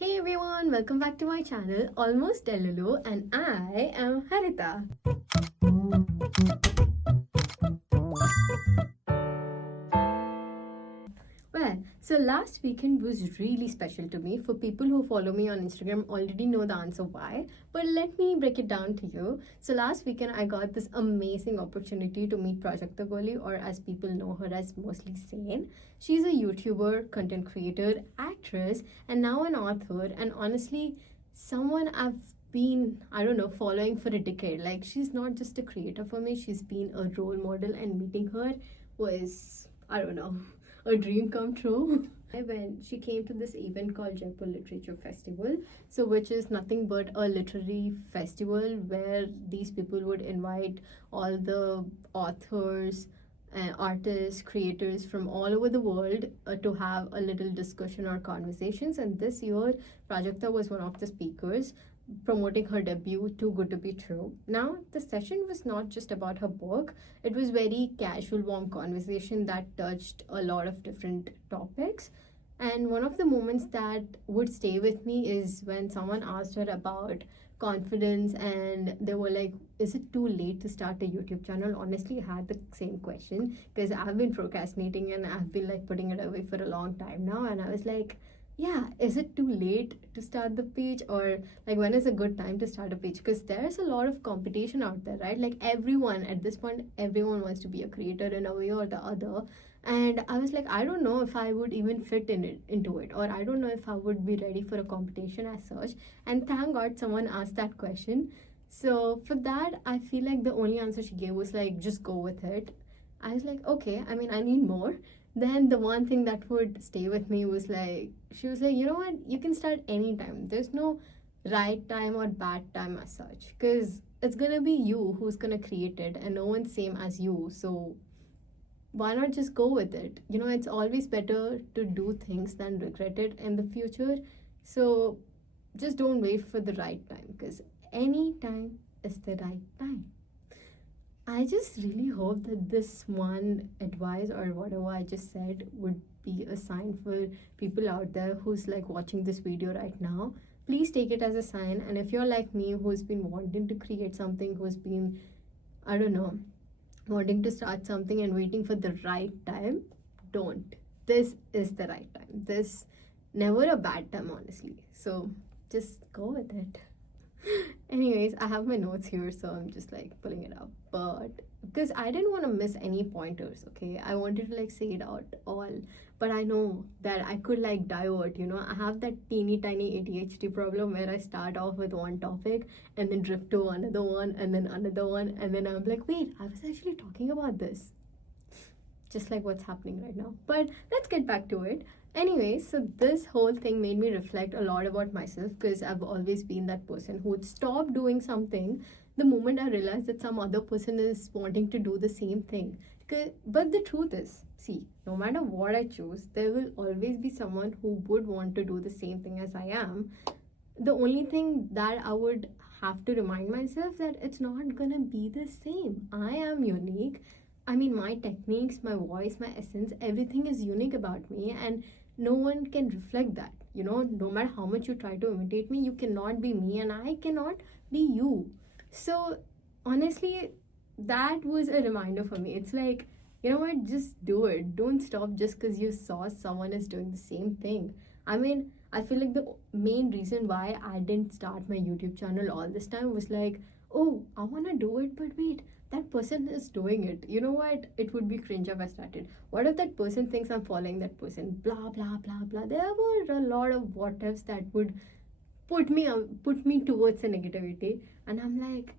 Hey everyone, welcome back to my channel AlmostDelulu, and I am Harita. So last weekend was really special to me. For people who follow me on Instagram already know the answer why, but let me break it down to you. So last weekend I got this amazing opportunity to meet Prajakta Koli, or as people know her as MostlySane. She's a YouTuber, content creator, actress, and now an author, and honestly, someone I've been, following for a decade. Like, she's not just a creator for me, she's been a role model, and meeting her was, a dream come true. When she came to this event called Jaipur Literature Festival, so which is nothing but a literary festival where these people would invite all the authors, artists, creators from all over the world to have a little discussion or conversations. And this year, Prajakta was one of the speakers promoting her debut, Too Good to Be True. Now, the session was not just about her book, it was very casual, warm conversation that touched a lot of different topics. And one of the moments that would stay with me is when someone asked her about confidence, and they were like, is it too late to start a YouTube channel? Honestly, I had the same question because I've been procrastinating and I've been like putting it away for a long time now. And I was like, yeah, is it too late to start the page, or like when is a good time to start a page? Because there's a lot of competition out there, right? Like everyone at this point, everyone wants to be a creator in a way or the other. And I was like, I don't know if I would even fit into it, or I don't know if I would be ready for a competition as such. And thank God someone asked that question. So for that, I feel like the only answer she gave was like, just go with it. I was like, okay, I mean, I need more. Then the one thing that would stay with me was like, she was like, you know what, you can start anytime. There's no right time or bad time as such, because it's gonna be you who's gonna create it, and no one's same as you. So why not just go with it? You know, it's always better to do things than regret it in the future. So just don't wait for the right time, because any time is the right time. I just really hope that this one advice or whatever I just said would be a sign for people out there who's like watching this video right now. Please take it as a sign. And if you're like me, who's been wanting to create something, who's been, wanting to start something and waiting for the right time, don't. This is the right time. This never a bad time, honestly. So just go with it. Anyways, I have my notes here, so I'm just like pulling it up. But because I didn't want to miss any pointers, okay, I wanted to like say it out all. But I know that I could like divert, I have that teeny tiny ADHD problem where I start off with one topic and then drift to another one and then another one, and then I'm like, wait, I was actually talking about this. Just like what's happening right now. But let's get back to it. Anyway, so this whole thing made me reflect a lot about myself, because I've always been that person who would stop doing something the moment I realized that some other person is wanting to do the same thing. But the truth is, see, no matter what I choose, there will always be someone who would want to do the same thing as I am. The only thing that I would have to remind myself that it's not gonna be the same. I am unique. I mean, my techniques, my voice, my essence, everything is unique about me, and no one can reflect that. No matter how much you try to imitate me, you cannot be me, and I cannot be you. So honestly, that was a reminder for me. It's like, you know what, just do it. Don't stop just because you saw someone is doing the same thing. I mean, I feel like the main reason why I didn't start my YouTube channel all this time was like, oh, I want to do it, but wait, that person is doing it. You know what? It would be cringe if I started. What if that person thinks I'm following that person? Blah, blah, blah, blah. There were a lot of what ifs that would put me towards a negativity. And I'm like,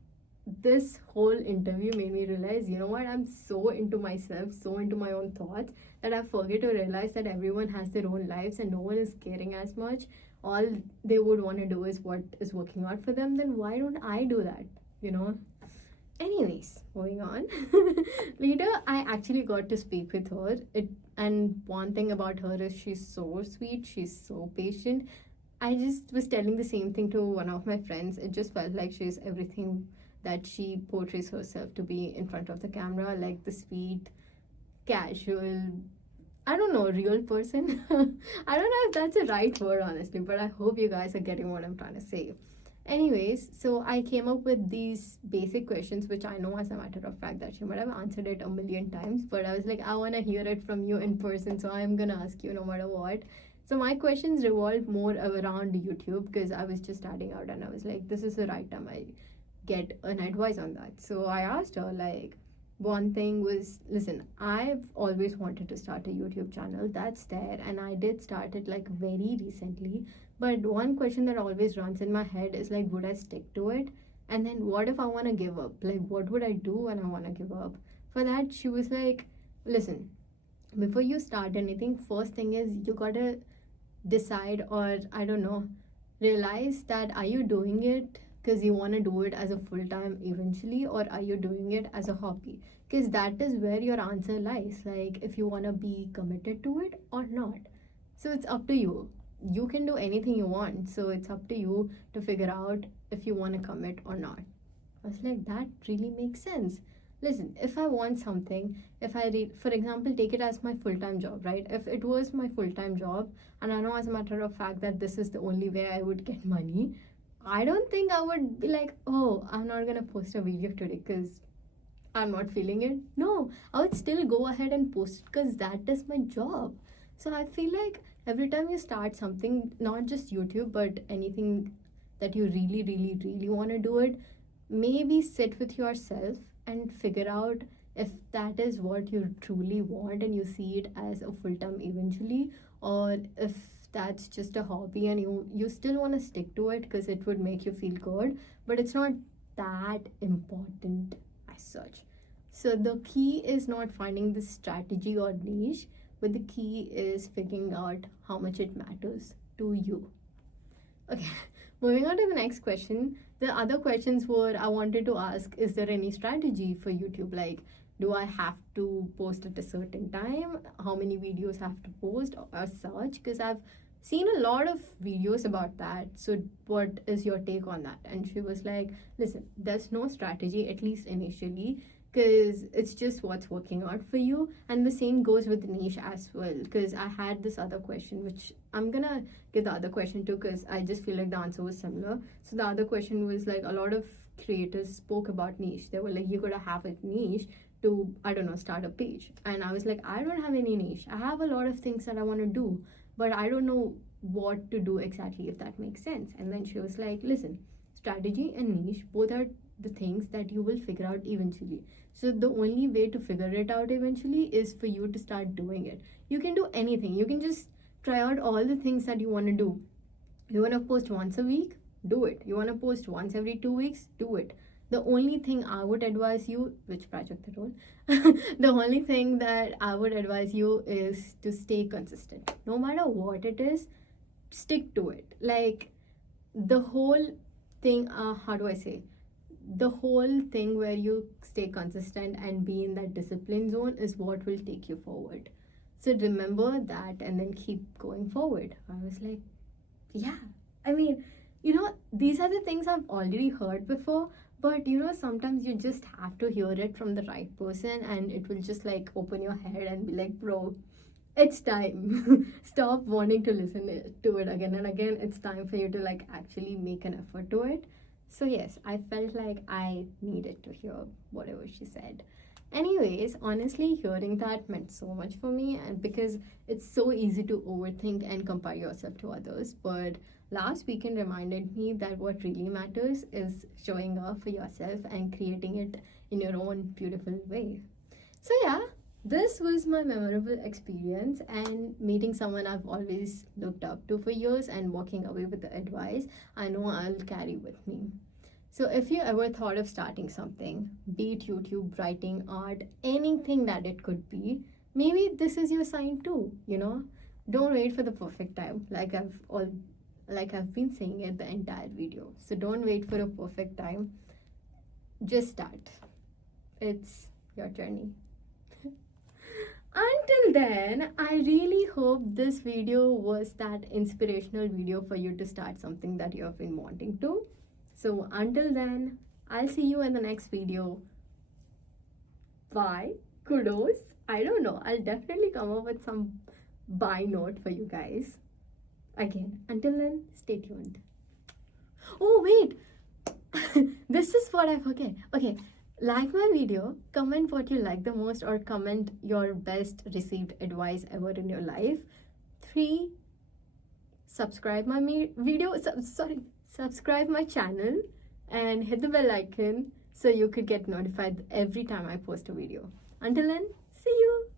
this whole interview made me realize, you know what? I'm so into myself, so into my own thoughts, that I forget to realize that everyone has their own lives and no one is caring as much. All they would want to do is what is working out for them. Then why don't I do that? Anyways, moving on. Later, I actually got to speak with her. And one thing about her is she's so sweet, she's so patient. I just was telling the same thing to one of my friends. It just felt like she's everything that she portrays herself to be in front of the camera, like the sweet, casual, I don't know, real person. I don't know if that's the right word, honestly, but I hope you guys are getting what I'm trying to say. Anyways, so I came up with these basic questions, which I know as a matter of fact that she might have answered it a million times, but I was like, I want to hear it from you in person, so I'm gonna ask you no matter what. So my questions revolve more around YouTube because I was just starting out and I was like, this is the right time I get an advice on that. So I asked her, like, one thing was, listen, I've always wanted to start a YouTube channel. That's there, and I did start it like very recently. But one question that always runs in my head is like, would I stick to it? And then what if I want to give up? Like, what would I do when I want to give up? For that, she was like, listen, before you start anything, first thing is you gotta decide, or I don't know, realize that are you doing it because you want to do it as a full time eventually, or are you doing it as a hobby? Because that is where your answer lies. Like, if you want to be committed to it or not. So it's up to you. You can do anything you want. So it's up to you to figure out if you want to commit or not. I was like, that really makes sense. Listen, if I want something, if I read, for example, take it as my full time job, right? If it was my full time job, and I know as a matter of fact that this is the only way I would get money, I don't think I would be like, oh, I'm not gonna post a video today because I'm not feeling it. No, I would still go ahead and post it because that is my job. So I feel like every time you start something, not just YouTube, but anything that you really, really, really want to do it, maybe sit with yourself and figure out if that is what you truly want and you see it as a full time eventually, or if that's just a hobby and you still want to stick to it because it would make you feel good, but it's not that important as such. So the key is not finding the strategy or niche, but the key is figuring out how much it matters to you. Okay, moving on to the next question. The other questions were, I wanted to ask, is there any strategy for YouTube? Like, do I have to post at a certain time? How many videos I have to post or such? Because I've seen a lot of videos about that. So what is your take on that? And she was like, listen, there's no strategy, at least initially, because it's just what's working out for you. And the same goes with niche as well, because I had this other question, which I'm gonna give the other question to because I just feel like the answer was similar. So the other question was like, a lot of creators spoke about niche. They were like, you gotta have a niche to, I don't know, start a page. And I was like, I don't have any niche. I have a lot of things that I want to do, but I don't know what to do exactly, if that makes sense. And then she was like, listen, strategy and niche both are the things that you will figure out eventually. So the only way to figure it out eventually is for you to start doing it. You can do anything. You can just try out all the things that you want to do. You want to post once a week? Do it. You want to post once every 2 weeks? Do it. The only thing I would advise you, which Prajakta Koli, the only thing that I would advise you is to stay consistent. No matter what it is, stick to it. Like, the whole thing, how do I say? The whole thing where you stay consistent and be in that discipline zone is what will take you forward. So remember that and then keep going forward. I was like, yeah. I mean, these are the things I've already heard before, but sometimes you just have to hear it from the right person and it will just like open your head and be like, bro, it's time. Stop wanting to listen to it again and again. It's time for you to like actually make an effort to it. So yes, I felt like I needed to hear whatever she said. Anyways, honestly, hearing that meant so much for me, and because it's so easy to overthink and compare yourself to others. But last weekend reminded me that what really matters is showing up for yourself and creating it in your own beautiful way. So yeah, this was my memorable experience, and meeting someone I've always looked up to for years and walking away with the advice I know I'll carry with me. So if you ever thought of starting something, be it YouTube, writing, art, anything that it could be, maybe this is your sign too, Don't wait for the perfect time, like I've been saying it the entire video. So don't wait for a perfect time. Just start. It's your journey. Until then, I really hope this video was that inspirational video for you to start something that you have been wanting to. So until then, I'll see you in the next video. Bye. kudos. I don't know. I'll definitely come up with some buy note for you guys. Again, until then, stay tuned. Oh, wait. This is what I forget. Okay, like my video, comment what you like the most, or comment your best received advice ever in your life. 3, subscribe my video. Subscribe my channel and hit the bell icon so you could get notified every time I post a video. Until then, see you.